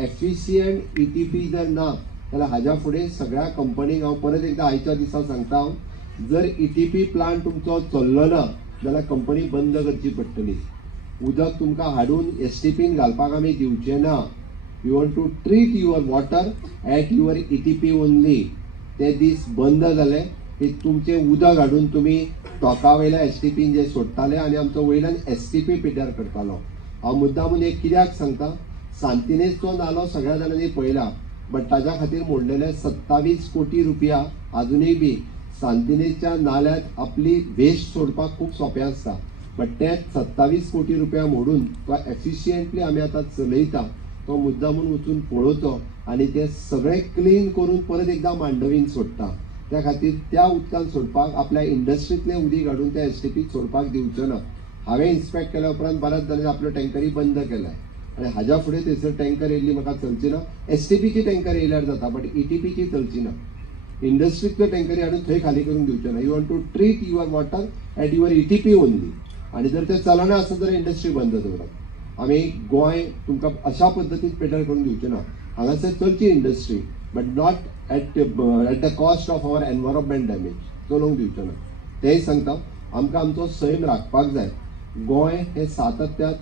Efficient ETP जर ना जाल्यार हाज्या फुडें सगळ्या कंपनीक हांव परत एकदा आयच्या दिसा सांगता, जर ईटीपी प्लांट तुमचो चल्लो ना जाल्यार कंपनी बंद करची पडटली. उदक तुमकां हाडून एसटीपीन घालपाक आमी दिवचे ना. You want to treat your water at your ETP only. ते दीस बंद जाले की तुमचे उदक हाडून तुमी टॉका वयल्या एसटीपीन जे सोडटाले आनी आमचो वयल्यान एसटीपी पिड्यार करतालो. हांव मुद्दामून एक कित्याक सांगता, सांतिनेजचो नालो सगळ्या जाणांनी पळयला, बट ताज्या खातीर मोडलेले 27 कोटी रुपया अजूनय बी सांतिनेजच्या नाल्यात आपली वेस्ट सोडपाक खूब सोंपें आसता. बट ते 27 कोटी रुपया मोडून तो एफिशियंटली आमी आतां चलयता, तो मुद्दामून वचून पळोवचो आनी ते सगळे क्लीन करून परत एकदा मांडवीन सोडटा. त्या खातीर त्या उदकान सोडपाक आपल्या इंडस्ट्रींतलें उदीक हाडून त्या एसटीपीक सोडपाक दिवचो ना. हांवें इन्स्पेक्ट केल्या उपरांत बऱ्याच जाणांनी आपल्यो टँकरी बंद केल्याय आनी हाज्या फुडें थंयसर टँकर येयल्ली म्हाका चलची ना. एसटीपीची टँकर येयल्यार जाता, बट ईटीपीची चलची ना. इंडस्ट्रींतल्यो टँकरी हाडून थंय खाली करून दिवचे ना. You want to treat your water at your ETP only. आनी जर ते चलना आसत जाल्यार इंडस्ट्री बंद दवरप. आमी गोंय तुमकां अशा पद्दतीन पेड्यार करून दिवचे ना. हांगासर चलची industry, but not at the cost of our environment damage चलोवंक दिवचे ना. तेंय सांगता, आमकां आमचो सैम राखपाक जाय. गोंय हे सातत्यान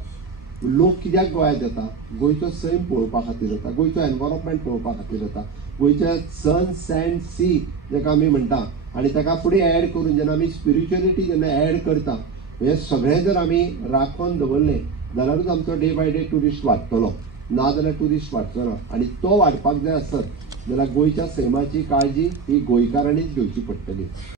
लोक कित्याक गोंयांत येता? गोंयचो सैम पळोवपा खातीर येता, गोंयचो एनवायरमेंट पळोवपा खातीर येता, गोंयचे सन सँड सी जेका आमी म्हणटा, आनी ताका फुडें ॲड करून जेन्ना आमी स्पिरिच्युअलिटी जेन्ना ॲड करता, हे सगळें जर आमी राखून दवरलें जाल्यारूच आमचो डे बाय डे ट्युरिस्ट वाडटलो. ना जाल्यार ट्युरिस्ट वाडचो ना. आनी तो वाडपाक जाय आसत जाल्यार गोंयच्या सैमाची काळजी ही गोंयकारांनीच घेवची पडटली.